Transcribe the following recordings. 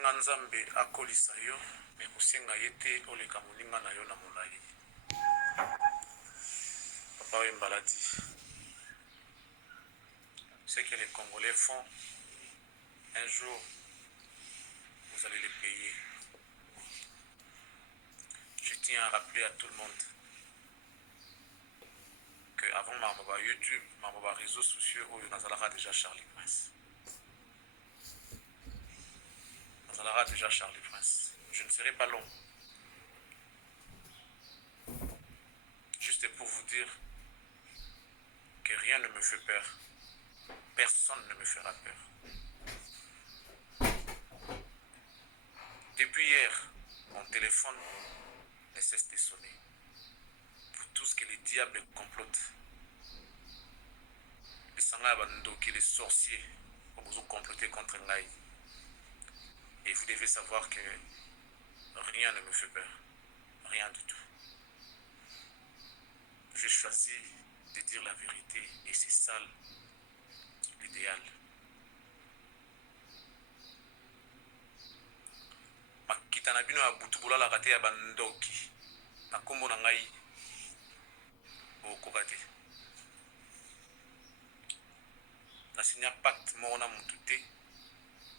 kosenga nzambe akolisa yo me kosenga ye te oleka moninga na yo na molai. Papa Wembala dit, ce que les Congolais font, un jour vous allez les payer. Je tiens à rappeler à tout le monde que avant ma YouTube, ma réseaux sociaux, où il y a déjà Charlie Prince. Il y a déjà Charlie Prince. Je ne serai pas long. Juste pour vous dire que rien ne me fait peur. Personne ne me fera peur. Depuis hier, mon téléphone ne cesse de sonner. Pour tout ce que les diables complotent. Les sangabandoki, les sorciers, vous comploter contre Ngaï. Et vous devez savoir que rien ne me fait peur. Rien du tout. J'ai choisi de dire la vérité et c'est ça l'idéal. Makitana bino ya butubola la kate ya bandoki. Na kombo na ngai okokate. Na signa pacte mona mutute.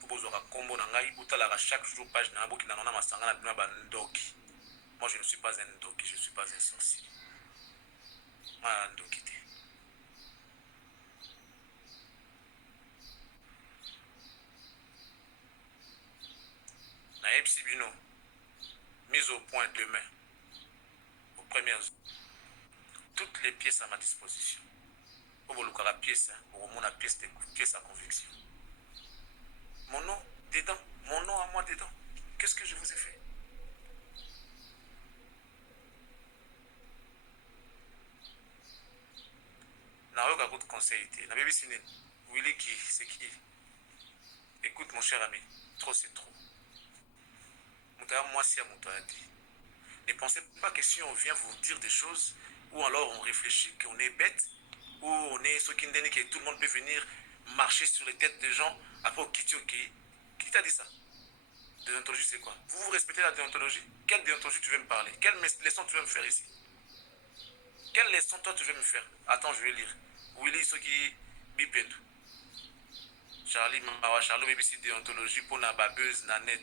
Bozora kombo na ngai butala chaque jour page na boki na nona masanga na bino ya bandoki. Moi je ne suis pas un ndoki, je ne suis pas un sorcier. Moi ndoki te. Na epsi bino mise au point demain aux premières toutes les pièces à ma disposition. Pour la pièce, pour mon pièce à conviction. Mon nom dedans, mon nom à moi dedans. Qu'est-ce que je vous ai fait? N'a aucun coup de conseil. La bébé Sine, Willy qui, c'est qui? Écoute mon cher ami, trop c'est trop. Moi si à mon dit. Ne pensez pas que si on vient vous dire des choses, ou alors on réfléchit qu'on est bête, ou on est ce qui nous dit que tout le monde peut venir marcher sur les têtes des gens, après au Kitioki. Qui t'a dit ça? Déontologie c'est quoi? Vous respectez la déontologie? Quelle déontologie tu veux me parler? Quelle leçon tu veux me faire ici? Quelle leçon toi tu veux me faire? Attends, je vais lire. Willy Soki Bipendu. Charlie Mawa Charlot BBC déontologie pour na babeuse na net.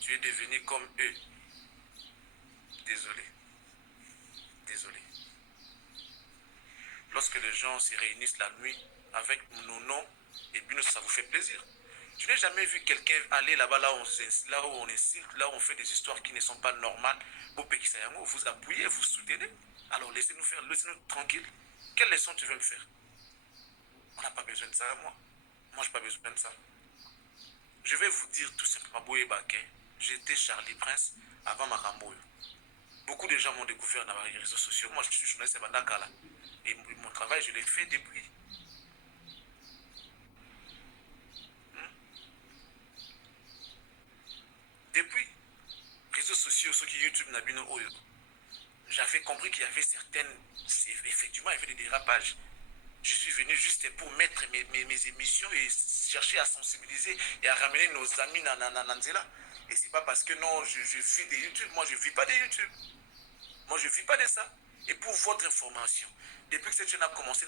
Tu es devenu comme eux. Désolé. Désolé. Lorsque les gens se réunissent la nuit avec nos noms, et bien ça vous fait plaisir. Je n'ai jamais vu quelqu'un aller là-bas, là où on insulte, là où on fait des histoires qui ne sont pas normales. Vous appuyez, vous soutenez. Alors laissez-nous faire, laissez-nous tranquille. Quelle leçon tu veux me faire? On n'a pas besoin de ça, moi. Moi, je n'ai pas besoin de ça. Je vais vous dire tout simplement, j'étais Charlie Prince avant Maramboyo. Beaucoup de gens m'ont découvert dans les réseaux sociaux. Moi, je suis journaliste à Bandakala. Et mon travail, je l'ai fait depuis. Depuis réseaux sociaux, ceux qui YouTube Nabino Oyo, j'avais compris qu'il y avait certaines, effectivement, il y avait des dérapages. Je suis venu juste pour mettre mes émissions et chercher à sensibiliser et à ramener nos amis dans Nanzela. Et c'est pas parce que non, je vis de YouTube. Moi, je vis pas de YouTube. Moi, je vis pas de ça. Et pour votre information, depuis que cette chaîne a commencé,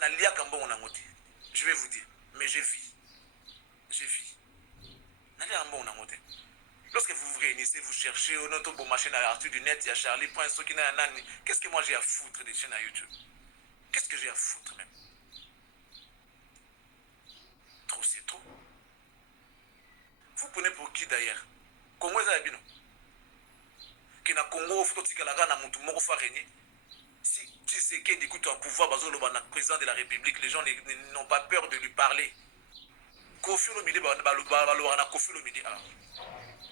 je vais vous dire, mais je vis. Je vis. Lorsque vous vous réunissez, vous cherchez notre bon machine à Arthur du net, il y a Charlie Prince, qu'est-ce que moi j'ai à foutre des chaînes à YouTube? Qu'est-ce que j'ai à foutre même? Trop c'est trop. Vous prenez pour qui d'ailleurs? Congo est habino. Qui na Congo fototikalaga na mutu moko fa régner. Si c'est qui écoute un pouvoir bazolo bana président de la République, les gens n'ont pas peur de lui parler. Kofi Olomide ba na Kofi Olomide alors.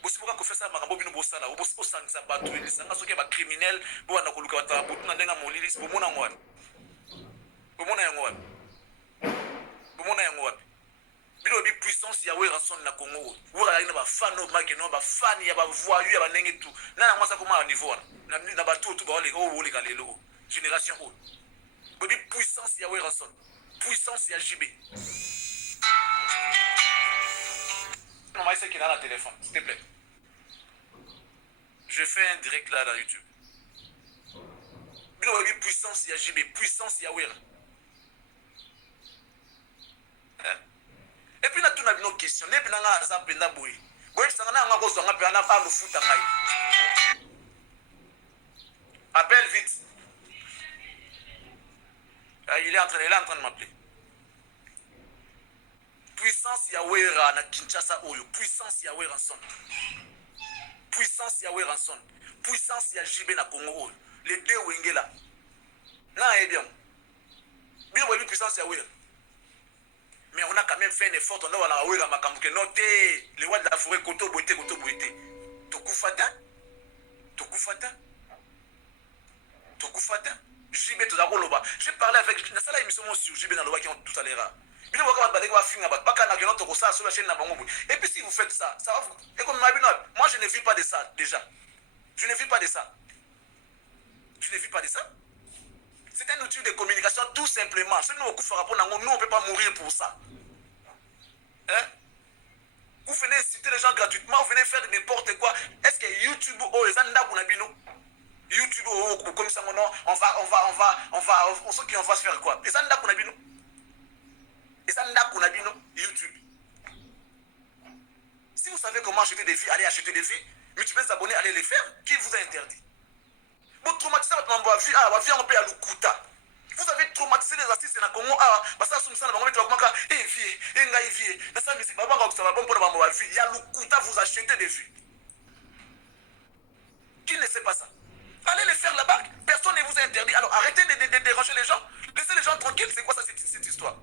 Bosi pourquoi Kofi ça makambo bino bosala, bosi osangisa bato elisanga soki ba criminel bo na koluka bata botu na ndenga molili bomona ngwana. Bomona yango wapi? Bomona yango wapi? Bino bi puissance ya Weranson na Congo. Wura ina ba fan no make no ba fan ya ba voyou ya ba ndenge tout. Na ngwa sa koma à niveau na ba tout ba ole o ole kalelo. Génération haute. Bobi puissance ya Weranson. Puissance ya JB. On va essayer qu'il a la téléphone, s'il te plaît. Je fais un direct là dans YouTube. Bino wabi puissance ya JB, puissance ya Wera. Et puis là, tout n'a pas de question. Ne peut pas avoir un peu boy. Boy, ça n'a pas besoin de faire un peu foot. Appelle vite. Il est en train de m'appeler. Puissance Yahweh na Kinshasa Oyo. Puissance Yahweh ranson. Puissance Yahweh ranson. Puissance ya JB na Congo Oyo. Les deux Wengela. Non, eh bien. Bien, oui, puissance Yahweh. Mais on a quand même fait un effort. On a la Yahweh ma kambuke. Notez les rois de la forêt. Koto boité, koto boité. Tokufata. Tokufata. Tokufata. JB tout d'abord loba. J'ai parlé avec na sala émission sur JB na loba qui ont tout à l'heure. Et puis si vous faites ça, ça va vous... Et comme moi je ne vis pas de ça déjà. Je ne vis pas de ça. Je ne vis pas de ça. C'est un outil de communication tout simplement. Nous, on ne peut pas mourir pour ça. Hein? Vous venez citer les gens gratuitement, vous venez faire n'importe quoi. Est-ce que YouTube ou les Andabunabino YouTube ou comme ça, on sait qu'on va se faire quoi? Les Andabunabino YouTube. Si vous savez comment acheter des filles, allez acheter des filles. Mais tu peux vous abonner, allez les faire. Qui vous a interdit? Vous traumatisez votre membre à vie, on peut à l'Ukuta. Vous avez traumatisé les artistes dans le Congo. Parce que ça, il y a l'Ukuta, vous achetez des vues. Qui ne sait pas ça? Allez les faire là-bas. Personne ne vous a interdit. Alors arrêtez de déranger les gens. Laissez les gens tranquilles. C'est quoi ça, cette histoire?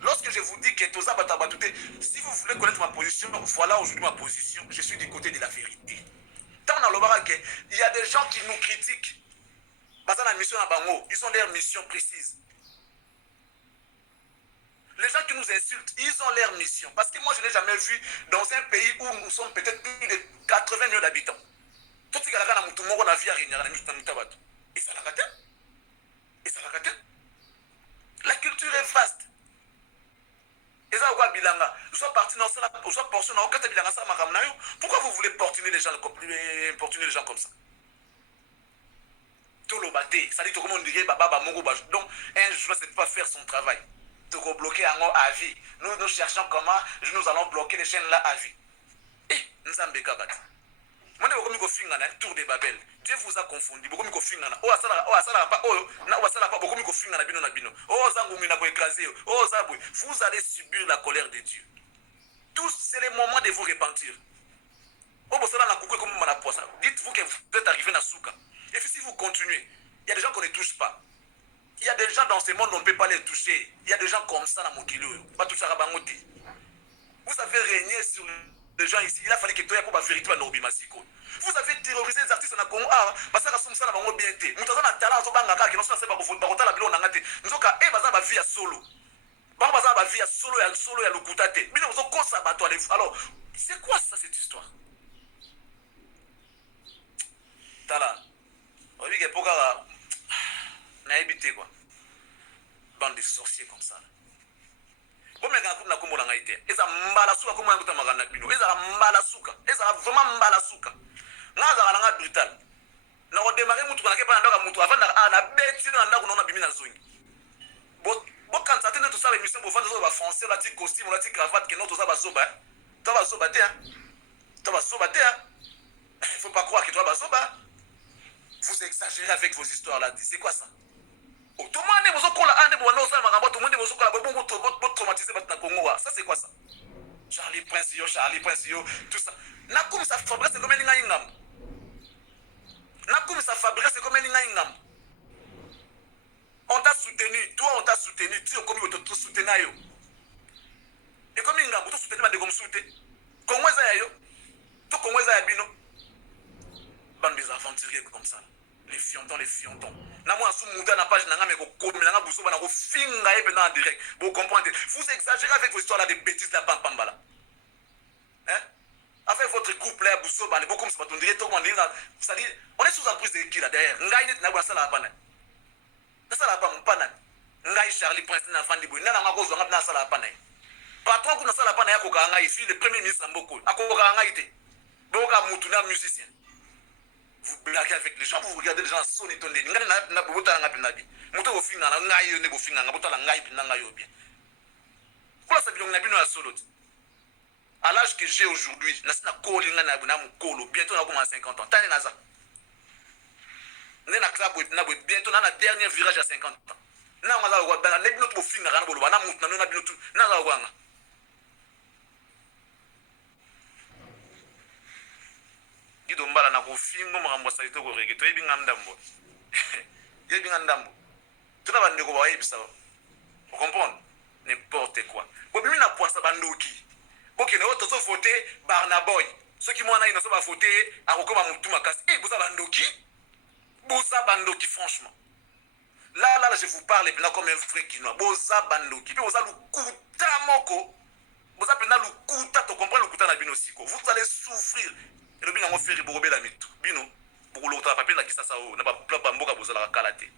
Lorsque je vous dis que Toza Batabatouté, si vous voulez connaître ma position, voilà aujourd'hui ma position, je suis du côté de la vérité. Tant dans le barak, il y a des gens qui nous critiquent. Basant la mission à Bango, ils ont leur mission précise. Les gens qui nous insultent, ils ont leur mission. Parce que moi, je n'ai jamais vu dans un pays où nous sommes peut-être plus de 80 millions d'habitants. Tout ce qui est là, on a vu à Réunion, et ça l'a raté. Et ça l'a raté. La culture est vaste. Et ça, bilanga. Nous sommes partis dans ça, nous sommes portés dans le bilanga ça, pourquoi vous voulez portiner les gens comme ça? Tout le bâté, ça dit tout le monde dit baba mongo bach. Donc, un jour, c'est pas faire son travail. Tout bloquer en à vie. Nous cherchons comment nous allons bloquer les chaînes là à vie. Et nous sommes des cabanes. Moi, je suis tour de Babel. Dieu vous a confondu. Vous allez subir la colère de Dieu. Tous, c'est le moment de vous repentir. Dites-vous que vous êtes arrivé à Souka. Et si vous continuez, il y a des gens qu'on ne touche pas. Il y a des gens dans ce monde, on ne peut pas les toucher. Il y a des gens comme ça dans mon kilo. Vous avez régné sur les gens ici. Il a fallu que toi, pour la vérité, vous avez terrorisé les artistes dans le Congo. Parce que ça n'a pas bien été. Nous avons un talent, nous avons un qui nous sommes pas pour voter la bilon. Nous avons une vie à solo. Nous avons une vie à solo et à solo et à l'Okutate. Mais nous avons un sabato. Alors, c'est quoi ça, cette histoire? Tala. On dit que pour n'a évité quoi. Bande de sorciers comme ça. Bon, mais quand on a comme on a été, ils ont malasuka comme on a été magana bino. Ils ont malasuka. Ils ont vraiment malasuka. N'a pas brutal. N'a pas démarré mutu kana kepa ndaka mutu avant na beti na ndako na bimi na zungi. Bon quand ça tient tout ça l'émission pour faire des français là petit costume là petit cravate que notre ça va soba. Ça va soba hein. Ça va soba hein. Il faut pas croire que toi va soba. Vous exagérez avec vos histoires là. C'est quoi ça? Tout le monde est traumatisé par Congo. Ça c'est quoi ça? Charlie Prince, tout ça. Nakoum ça fabrique c'est comme un ingam. Nakoum ça fabrique c'est comme un ingam. On t'a soutenu, toi on t'a soutenu, tu as commis auto soutenu. Et comme ingam, tu soutenu de comme soutenu. Comment ça yo? Tout comment ça bino? Bande des aventuriers comme ça. Les fiantons. Namo asu muta na page nanga meko komi nanga buso bana ko finga et en direct. Vous comprenez? Vous exagérez avec vos histoires là de bêtises là pambala. Hein? Avec votre couple là buso bana beaucoup comme ça on dirait tout on dit ça dit on est sous emprise de qui là derrière. Ngai net na ba sala bana. Na sala ba mpana. Ngai Charlie Prince na fandi boy na nga ko zo ngap na sala bana. patron kuna sala pana yako kanga ici le premier ministre Mboko akokanga ite boka mutuna musicien. Vous blaguez avec les gens, vous regardez les gens son étonné ngana na bota nga pinabi muto ofinga na ngai ne bofinga nga bota ngai pinanga yo bien kula sabilo na bino ya solo. À l'âge que j'ai aujourd'hui, nasina kolinga na buna mukolo bientôt na commencer 50 ans tane naza nena club na bientôt na dernier virage à 50 ans na ngaza ko bana ne bino to bofinga kana bolo bana mutu na bino tu na za kwanga. Gido mbala na kofingo makambo salito ko regeto ebinga ndambo yebinga ndambo tuna bandeko ba yebisa vous comprenez n'importe quoi bobimi na poisa bandoki bokene oto so voter Barnaboy ceux qui mwana ino so ba voter akokoma mutu makasi boza bandoki franchement là je vous parle bien comme un frère kinois boza bandoki pe boza lukuta moko boza pena lukuta to comprendre lukuta na bino siko vous allez souffrir. Et le binango fait ribobe la mitu. Bino, beaucoup l'autre papier la kisa sao. N'a pas bamboka boza la kalate.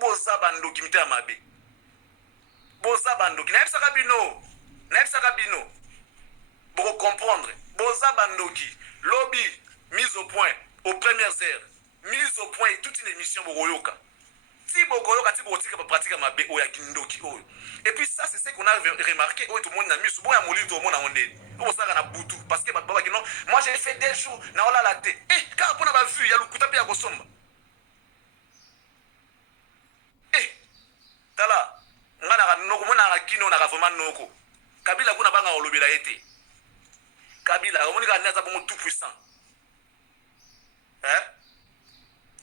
Boza bando qui mite amabe. Boza bando qui n'aime ça bino. Pour comprendre. Boza bando qui lobby mise au point aux premières heures. Mise au point toute une émission bogoyoka. Si bogoyoka ti botika pour pratiquer amabe oya kindoki oyo. Et puis ça c'est ce qu'on a remarqué. Tout le monde n'a mis sous bon ya moli tout le monde a ondé. Parce que moi j'ai fait des jours na ola la tête car on a vu il y a le kutapi ya kosomba tala ngana noko mona kino na vraiment noko Kabila kuna banga olobela ete Kabila on ka naza bongo tout puissant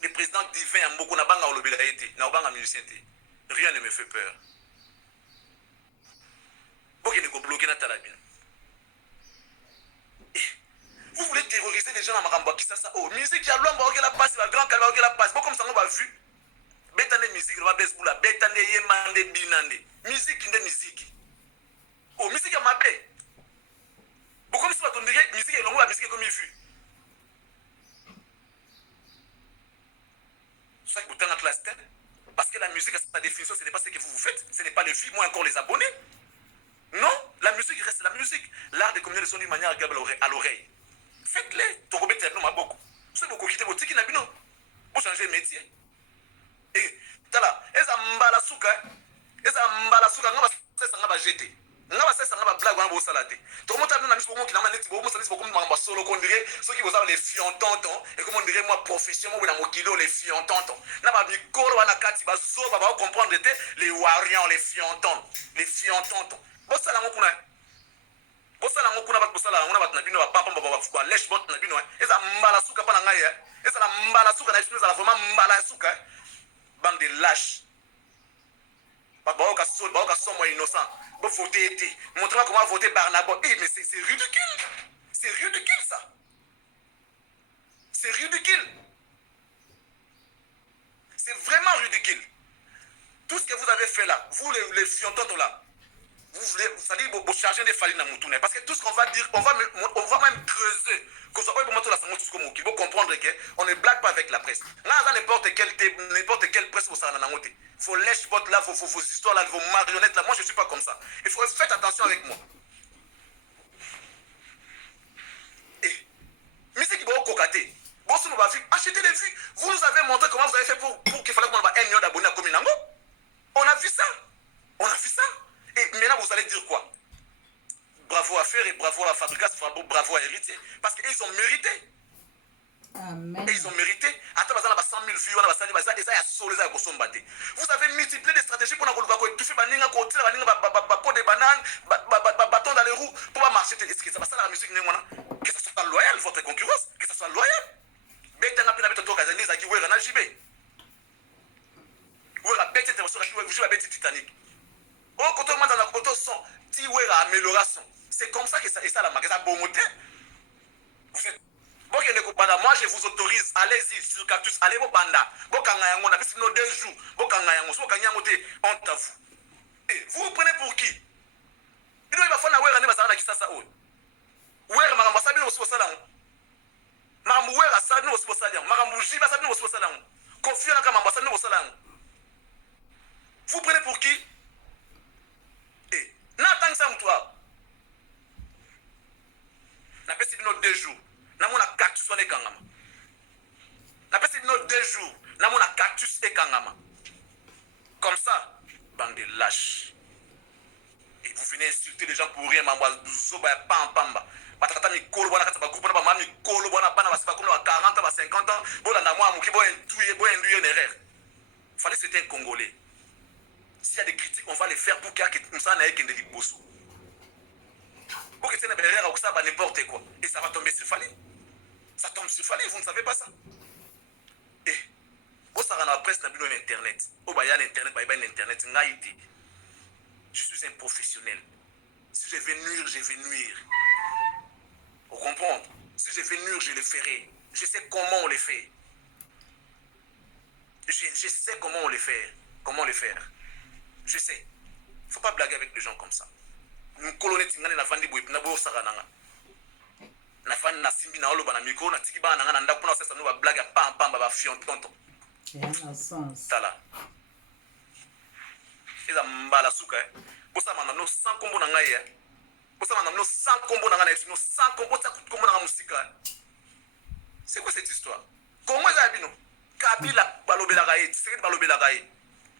le président divin ya mboko na banga olobela ete na banga musicien te rien ne me fait peur boke ne ko bloquer na talabina. Vous voulez terroriser les gens à Marambo qui ça oh musique ya lomba ok la passe la grand calva ok la passe bon comme ça on va vu betane musique va baisse boula betane yemande binande musique inde musique oh musique ya mabé bon comme ça va tomber musique et longo la musique comme vu ça que vous tenez classe parce que la musique à sa définition ce n'est pas ce que vous faites ce n'est pas les filles moi encore les abonnés non la musique reste la musique l'art de communier le son d'une manière agréable à l'oreille. Faites-les. Ton robot est beaucoup. C'est beaucoup quitter votre qui n'a pas pour changer de métier. Et là, est-ce mbalasuka? Est-ce mbalasuka? On va se jeter. On va se blague on va salade. Tout le monde a mis pour moi qui n'a pas net pour moi ça dit pour moi solo qu'on dirait ceux qui vous avez les fiantants et comme on dirait moi profession moi dans mon kilo les fiantants. N'a pas mis colo na kati ba zo ba comprendre les wariants les fiantants Bon ça la mokuna. Bosala ngokuna bat bosala ngona bat na bino ba papa ba lèche bot na bino eza mbala suka pa na ngai eza na mbala suka na esprit za vraiment mbala suka bande de lâche ba ka somo innocent bo voter été montre-moi comment voter Barnabo mais c'est ridicule ça c'est vraiment ridicule tout ce que vous avez fait là vous les fiantons là. Vous charger des falines à Moutoune. Parce que tout ce qu'on va dire, on va même creuser. Que ça va montrer la sangle jusqu'au mot. Il faut comprendre qu'on ne blague pas avec la presse. Là, dans n'importe quelle presse, vous il faut lèche bot là, vos histoires là, vos marionnettes là. Moi, je ne suis pas comme ça. Il faut faire attention avec moi. Et, mais c'est qui va au cocaté. Bon, si nous va faire, achetez les vues. Vous nous avez montré comment vous avez fait pour qu'il fallait qu'on ait 1 million d'abonnés à Cominango. On a vu ça. Et maintenant, vous allez dire quoi? Bravo à Fer et bravo à Fabrikas, bravo à Héritier. Parce qu'ils ont mérité. Amen. Et ils ont mérité. Attends, on a 100 000 vues, on a 100 000 vues, et ça, il y a solo, ça, vous avez multiplié des stratégies pour nous étouffer, pour des bananes, bâtons dans les roues, pour marcher. Est-ce que ça va ça la musique? Que ça soit loyal, votre concurrence, que ça soit loyal. Bête, on a pu tout cas, les acquis, on a gibé. On a bête, on a bête Titanic. Oh, quand on a dans la photo, son, tu as amélioration. C'est comme ça que ça, et ça, la magasin bon moteur. Vous êtes. Moi, je vous autorise, allez-y sur Cactus, allez au Banda. On a fait 2 jours. On t'a vous. Et vous vous prenez pour qui? Il va falloir que vous ayez ça. Vous avez un aussi au salon. Vous avez un salon aussi au salon. Vous avez un vous prenez pour qui? N'attends ça, toi. jours. Namona cactus wana ekangama. Napesi bino 2 jours. Namona cactus ekangama. Comme ça, bande de lâches. Et vous venez insulter les gens pour rien, maman. Zoba pam pamba. Batata mi kolo bana kata ba groupe na ba mami kolo bana bana ba 40 ans, ba 50 ans. Bola na moi muki bo induire une erreur. Fallait c'était un Congolais. S'il y a des critiques, on va les faire pour qu'il y ait ça n'aille qu'un délit bosso. Pour que c'est une erreur, ça va n'importe quoi. Et ça va tomber sur Fali. Ça tombe sur Fali, vous ne savez pas ça. Et, vous savez, dans la presse, dans Internet. Oh, bah, il y a l'Internet, bah, il y a l'Internet. Je suis un professionnel. Si je vais nuire, je vais nuire. Vous comprenez? Si je vais nuire, je le ferai. Je sais comment on le fait. Je sais comment on le fait. Comment le faire. Je sais. Il ne faut pas blaguer avec les gens comme ça. Nous colonons na vandi boy na bo sarananga. Na fan na simbi na olo bana micro na tiki bana na ndakuna sasa no ba blague pam pam ba fion tonton. En sens. Tala. Eza mbala suka. Bosa mana no 100 kombo na ngai. Bosa mana no 100 kombo na ngai no 100 kombo ta kombo na musika. C'est quoi cette histoire? Comment ça bino? Kabila balobela gaé, Tshisekedi balobela gaé.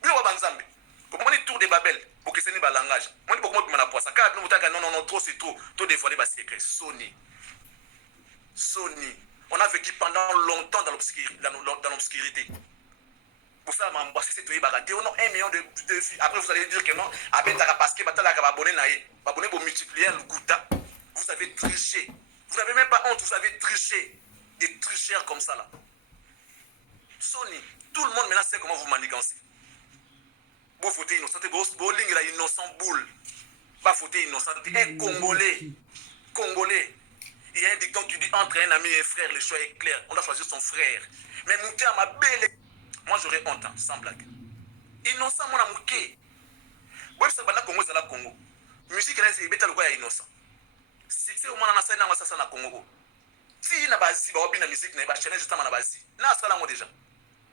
Bino ba banzambe. Comment on est tour de Babel pour que ce n'est pas langage. Moi je peux pas poisson. Car non trop c'est trop. Trop dévoilé bas secret. Sony. On a vécu pendant longtemps dans l'obscurité. Pour ça m'embrasser c'est tout baraté. On a 1 million de filles. Après vous allez dire que non. Avec ta parce que batala ka abonné naé. Abonné pour multiplier le gouta. Vous avez triché. Vous n'avez même pas honte, vous avez triché. Des tricheurs comme ça là. Sony. Tout le monde maintenant sait comment vous manigancez. Vous votez innocent, vous ligne innocent boule. Pas voter innocent. Un Congolais. Il y a un dicton qui dit entre un ami et un frère, le choix est clair. On doit choisir son frère. Mais Mouté à ma belle. Moi j'aurais honte, hein, sans blague. Innocent, mon amouké. Oui, c'est pas Congo, c'est la Congo. Musique, c'est le quoi innocent. Si c'est au moins dans la scène, na Congo. Si il y a une base, il y a une musique, il y a une chaîne justement dans la base. Là, c'est là déjà.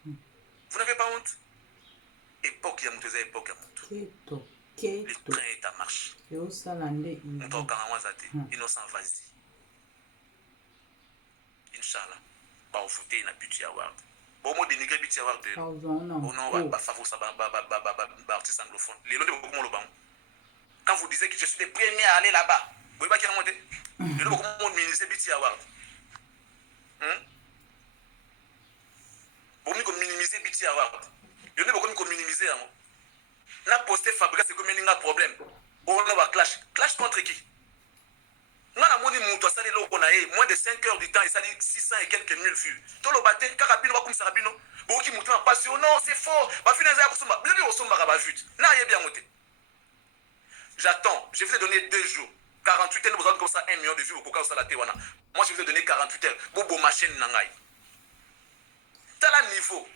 Vous n'avez pas honte? Époque ya mutu eza époque ya mutu. Le train est en marche. Mutu okanga mwa zate. Innocent vas-y. Inch'Allah. Ba ofute na Beauty Award. Bon mo dénigrer Beauty Award. Oh non, ba favor ça ba artiste anglophone. Les lots de beaucoup le banc. Quand vous disiez que je suis le premier à aller là-bas, vous voyez pas qui a monté. Les lots beaucoup minimiser Beauty Award. Vous me minimiser Beauty Award. Je ne peux pas minimiser. Na posté Fabrica, c'est comme un problème. On a clash. Clash contre qui? On a mon mouton, ça les moins de 5 heures du temps, et ça dit 600 et quelques mille vues. Tout le bâté, carabino, va comme ça, rabino. Bon, qui mouton pas sûr, non, c'est faux. Va finir à Kusuma. Bien au sommet, va vite. Là, il est bien monté. J'attends. Je vous ai donné 2 jours. 48 heures, vous avez comme ça 1 million de vues au Coca Salaté. Moi, je vous ai donné 48 heures. Bobo machine nangai. T'as la niveau.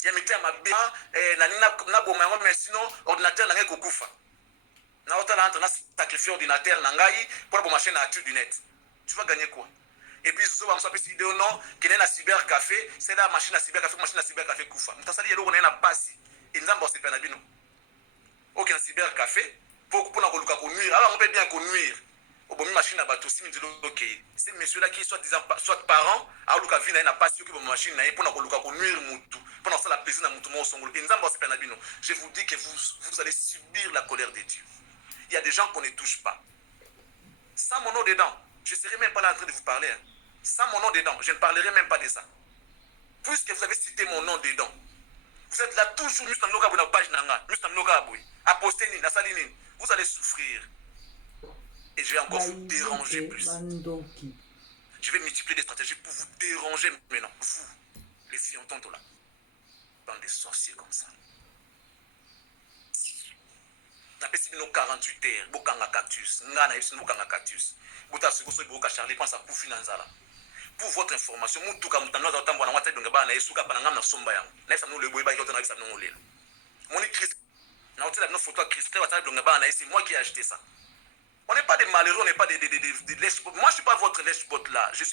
Il y a mis ma bien, na boma mais sinon ordinateur n'a kokufa. Na ota la entre sacrifier ordinateur nangai pour la machine à du net. Tu vas gagner quoi? Et puis zo ba msape si de non, qui na cyber café, c'est la machine à cyber café kufa. Mtasali yelo na pasi. Inzambo c'est pas na bino. OK na cyber café pour na koluka ko nuire. Alors on peut bien ko nuire. Au bon machine à bateau si nous OK. Ces messieurs là qui soit parents, alors luka vina na pasi qui machine na pour na koluka ko nuire mutu. Pendant ça, la plaisir dans mon tour, je vous dis que vous allez subir la colère de Dieu. Il y a des gens qu'on ne touche pas. Sans mon nom dedans, je ne serai même pas là en train de vous parler. Hein. Sans mon nom dedans, je ne parlerai même pas de ça. Puisque vous avez cité mon nom dedans, vous êtes là toujours, vous allez souffrir. Et je vais encore vous déranger plus. Je vais multiplier des stratégies pour vous déranger maintenant. Vous, les filles, entendez là. Dans des sorciers comme ça. Na pesi no 48 heures, bokanga cactus, ngana yesi bokanga cactus. Buta sikoso boka Charlie pense à poufi nanzala. Pour votre information, mutuka mutano za tambo na wata donga bana yesuka bana ngam na somba yango. Na yesa no le boyeba yoto na yesa no lela. Moni Christ. Na hôtel la no photo Christ wata donga bana yesi moi qui ai acheté ça. On n'est pas des malheureux, on n'est pas des lèche-bottes. Moi, je ne suis pas votre lèche-botte là. Je ne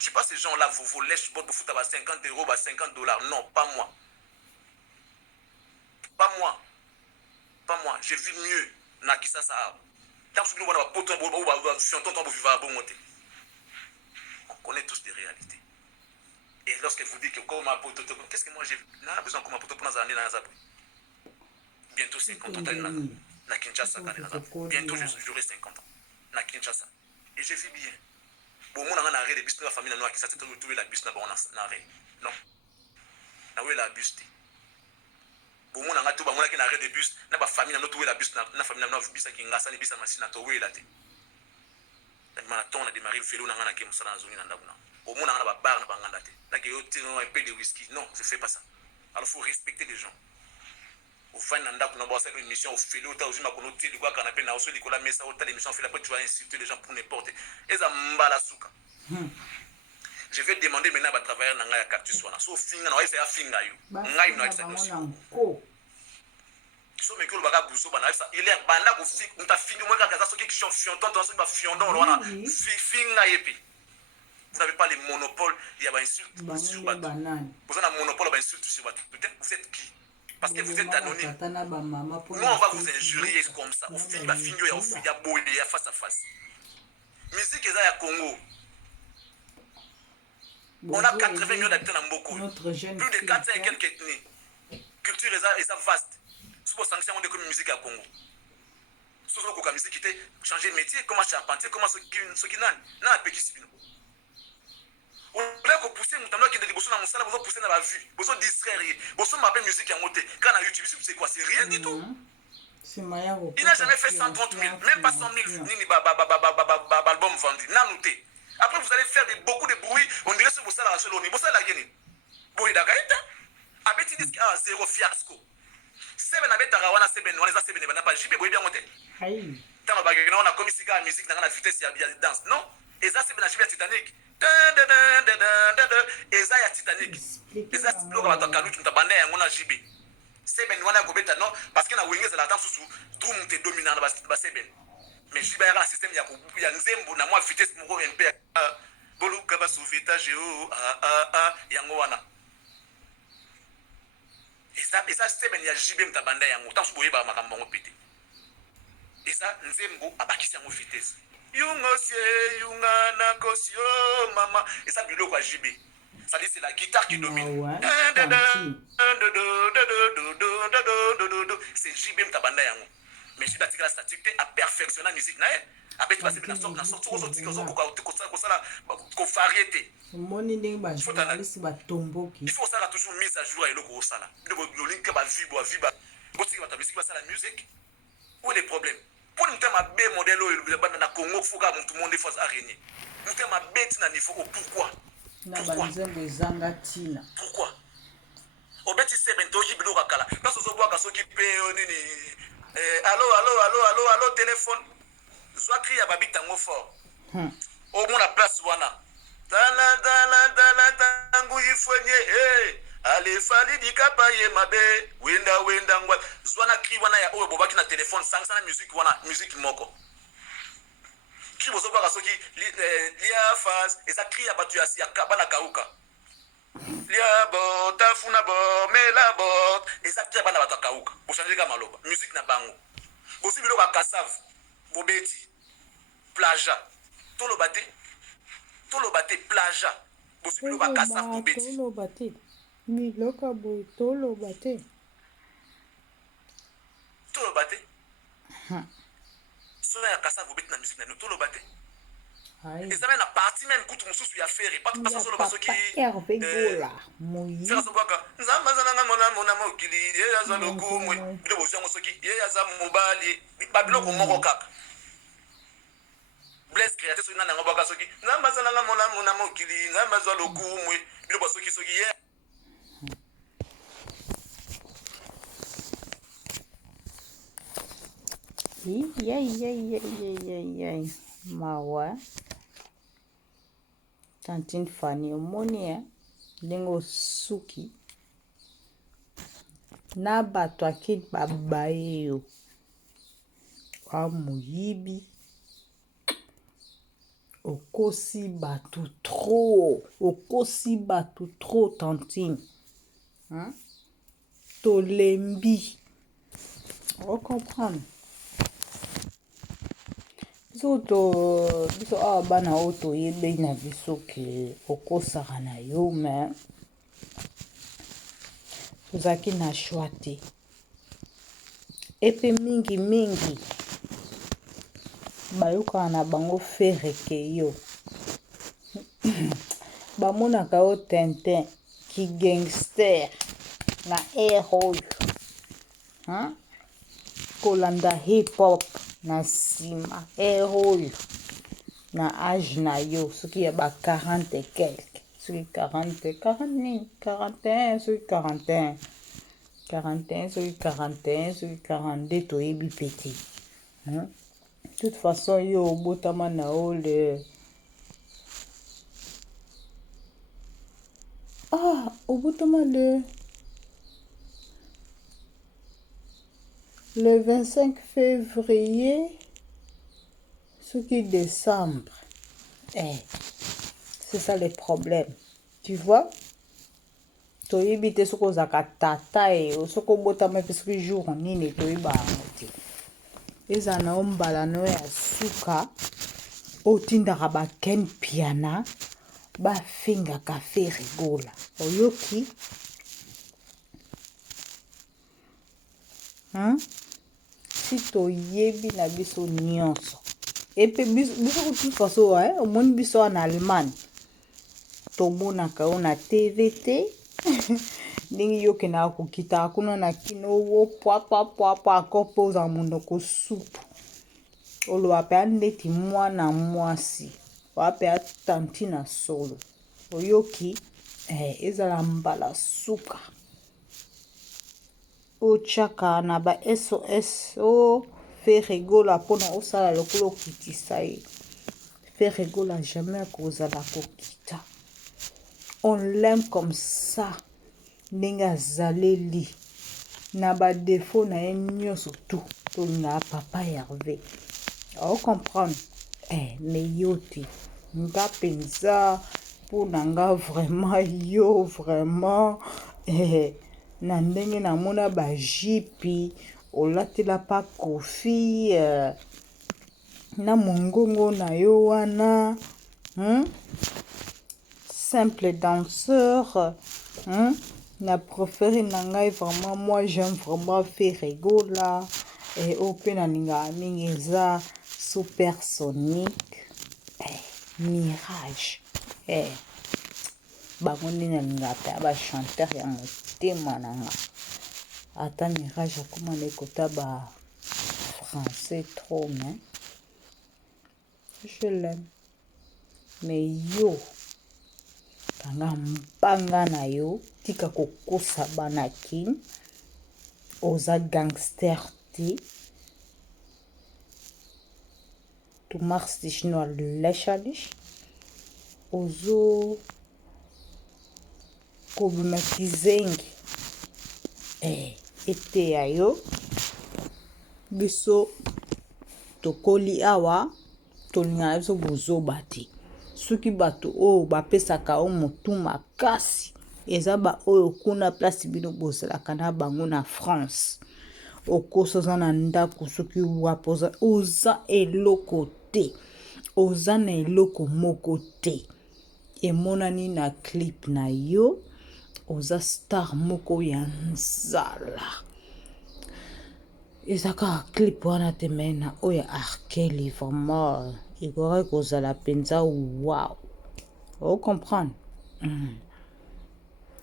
suis pas ces gens-là, vos lèche-bottes, vous foutez à 50 €, à $50. Non, pas moi. Pas moi. Pas moi. Je vis mieux. Nakisa ça. Tant que nous avons un poton, nous avons un bon monté. connaît tous des réalités. Et lorsque vous dites que comme un poteau, qu'est-ce que moi j'ai besoin comme un poteau pour nous amener dans la Zabri? Bientôt 50 ans, na Kinshasa, bientôt j'aurai 50 ans, na Kinshasa. Et je vis bien. Bon, mon an arrêt de bus, la famille n'a qui s'est trouvé la bus, n'a pas en arrêt. Non. Na où est la bus? Bon, mon an a tout, mon an qui n'a arrêt de bus, n'a pas famille, n'a pas trouvé la bus, n'a famille, n'a pas bus, qui n'a pas bus, n'a pas trouvé la tête. On a démarré le vélo, n'a pas qui m'a dans zone n'a pas. Au moins, on a pas bar, n'a pas ngandate. N'a que un peu de whisky. Non, je fais pas ça. Alors, il faut respecter les gens. Au fin d'année, on a bossé une émission au vélo, au Zuma, qu'on a dit quoi qu'on appelle na osoli kola mesa, au tas d'émission, fait après tu vas insulter les gens pour n'importe. Et ça m'embala souka. Je vais demander maintenant à travailler dans la cactus wana. So finga na esa finga yo. Ngai no esa no. So me ko baka buso bana esa. Il est banda ko fik, on ta finga moi quand ça so qui fion tonton so ba fiondon wana. Finga yepi. Vous n'avez pas les monopoles, il y a des insultes sur Batou. Vous avez un monopole, il y a des insultes sur Batou. Peut-être vous êtes qui? Parce que vous êtes anonyme. Nous, on va vous injurier comme ça. Au fin, il y a beau, il y a face à face. Musique, il y a Congo. On a 80 millions d'habitants dans Mboko. Plus de 400 et quelques ethnies. Culture est vaste. C'est pour ça que on découvre musique à Congo. Si vous avez musique qui changer de métier, comment charpentier, comment ce qui n'a pas de petit. Vous voulez pousser mon temps qui est de bosser dans mon salaire, vous pousser dans la vue, vous distraire, vous m'appelez musique en moté. Quand on a YouTube, c'est quoi? C'est rien du tout. Il n'a jamais fait 130 000, même pas 100 000 albums vendus. N'a noté. Après, vous allez faire beaucoup de bruit, on dirait que vous allez la seule au niveau. Vous allez la gagner. Bon, il a gagné. Avec dit que zéro fiasco. Seben avec Tarawana, Seben, on les a Seben, on n'a pas JB, vous bien monté. Tant on a commis la musique dans la vitesse, il y a danse. Non? Et ça, c'est bien Titanic. Eza ya Titanic. Eza bloga batakalu tutabanda yango na JB. Seben wana kobeta non parce que na wengeza la temps sous drum te dominant ba Seben. Mais JB ya un système ya nzembo na moi vitesse moko MP. Boluka ba sauvetage yango wana. Eza Seben ya JB mtabanda yango temps boye ba makambo ngo pété. Eza nzembo abakisi yango vitesse. Yunga na kosio mama et ça bilo kwa JB. Ça dit c'est la guitare qui domine. C'est JB mtabanda yango. Mais JB atika la statique a perfectionné la musique na a beti passer na sorte ko ça ko variété. Moni ndenge ba journaliste ba tomboki. Il faut ça toujours mise à jour et le ko sala. Le link ba vibo viba. Boti ba ta musique ba ça la musique. Où est le problème? Pour nous faire un bel modèle au Congo, il faut que tout le monde fasse araignée. Nous faire un bel niveau. Pourquoi? Pourquoi? Au bête c'est bento qui bilo kakala. Parce que on voit que ceux qui paient allô téléphone. Soit crie à babi tango fort. Au moins la place wana. Dala tango ifwenye hey. Ale fali di kapaye mabe wenda ngwa zwana kri wana ya oyo bobaki na téléphone sangsa na musique moko ki bozo baka soki lia fas eza kri ya batu ya bana kauka lia bota funa bo mela bot eza kri ya bana batu kauka bo changer ka maloba musique na bango bosi bilo ka kasave bobeti plaja tolo bate plaja bosi bilo ka kasave bobeti Miloka boy tolo bate. Tolo bate. Souvent ya kasa vobet na musique na tolo bate. Et ça même la partie même coûte mususu ya faire pas parce que solo baso ki Gola moyi. Faire so baka. Nzamba zana mona mokili ye azalo kumwe. Bilo bozo ngo soki ye azamu mobali. Babilo ko moko kaka. Bless créateur so na ngo baka soki. Nzamba zana mona mokili nzamba zalo kumwe. Bilo bozo soki ye Yay. Mawa. Tantine Fanny omoni ndenge suki. Na bato akid babaye yo. Kwa moyibi. Okosi batu trop tantine. Tolembi. On comprend. biso awa bana oyo toyebei na biso ke okosaka na yo me tozalaki na choix te epe mingi bayokaka na bango fere ke yo bamonaka yo tintin ki gangster na air oyo kolanda hip hop na nsima air oyo na age na yo soki ya ba 40 et quelque soki 40 nini 41 soki 41 soki 41 soki 42 toyebi pete toute façon yo obotama na o obotama le 25 février soki décembre c'est ça le problème tu vois toyebi te soki ozalaka tata soki obotama mpe soki jour nini toyeba yango te ezala na yo mbala na yo ya suka otindaka baken piana bafingaka fe rigola oyoki si toyebi na biso nyonso epe biso toute façon omoni biso wana Allemagne tomonaka yo na TV te ndenge yo okendaka kokitaka kuna na kino pwa ako mpe ozala monoko supu oloba mpe andeti mwana mwasi oya mpe atanti na solo oyoki ezala mbala suka otyaka na ba SOS fe rigola mpona osala lokola okitisa ye fe rigola jamais akozala kokita on l'aime comme ça ndenge azaleli na badefo na ye nyonso tu tolingaka papa Hervé ocomprendre me yo te nga mpenza mpona nga vraiment yo vraiment na ndenge namona bajipi olatela pa kofi na mongongo na yo wana simple danseur na préféré na ngai vraiment moi j'aime vraiment faire rigola ope na lingaka mingi eza supersonique mirage bango nde nalingaka mpe ya bachanteur ya motema na nga ata mirage akoma na ekota ba français trop mais je l'aime mais yo kanga mbanga na yo tika kokosa bana kin oza gangster te du machst dich nur lächerlich ozo kobima kizengi ete ya yo biso tokoli awa tolingana na biso bozoba te soki bato oyo bapesaka o motu makasi eza ba oyo kuna place bino bozalaka na bango na France okosa oza na ndako soki wapo oza eloko te oza na eloko moko te emonani na clip na yo oza star moko ya nzala eza kaka clip wana te me na oyo arkeli vraiment ekoki kozala mpenza wow ocomprendre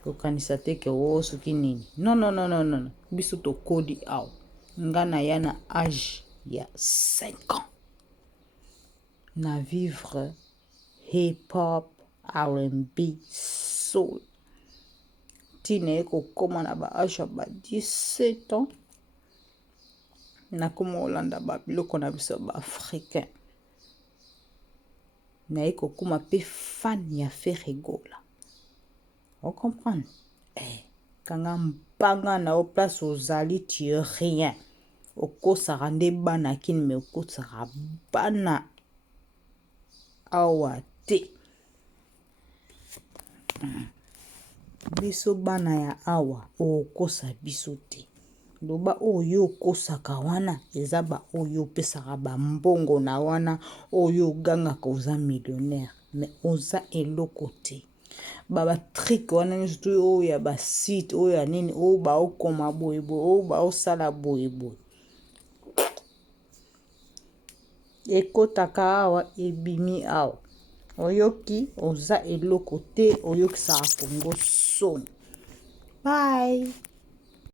kokanisa te ke soki nini non biso tokodi awa nga na ya na age ya 5 ans na vivre hip hop R&B soul ntina ye kokoma na ba age ya ba 17 ans nakoma olanda babiloko na biso baafricain naye kokoma mpe fan ya fe rigola ocomprendre kanga mbanga na o place ozali tu rien okosaka nde bana kini me okosaka bana awa te biso bana ya awa okosa biso te loba oyo okosaka wana eza ba oyo opesaka bambongo na wana oyo ogangaka oza millionnaire mais oza eloko te batrick wana nyonso to oyo ya basite oyo ya nini oyo baokoma boyeboye oyo baosala boyeboye ekotaka awa ebimi awa oyoki oza eloko te oyokisaka Congo soni. Bye.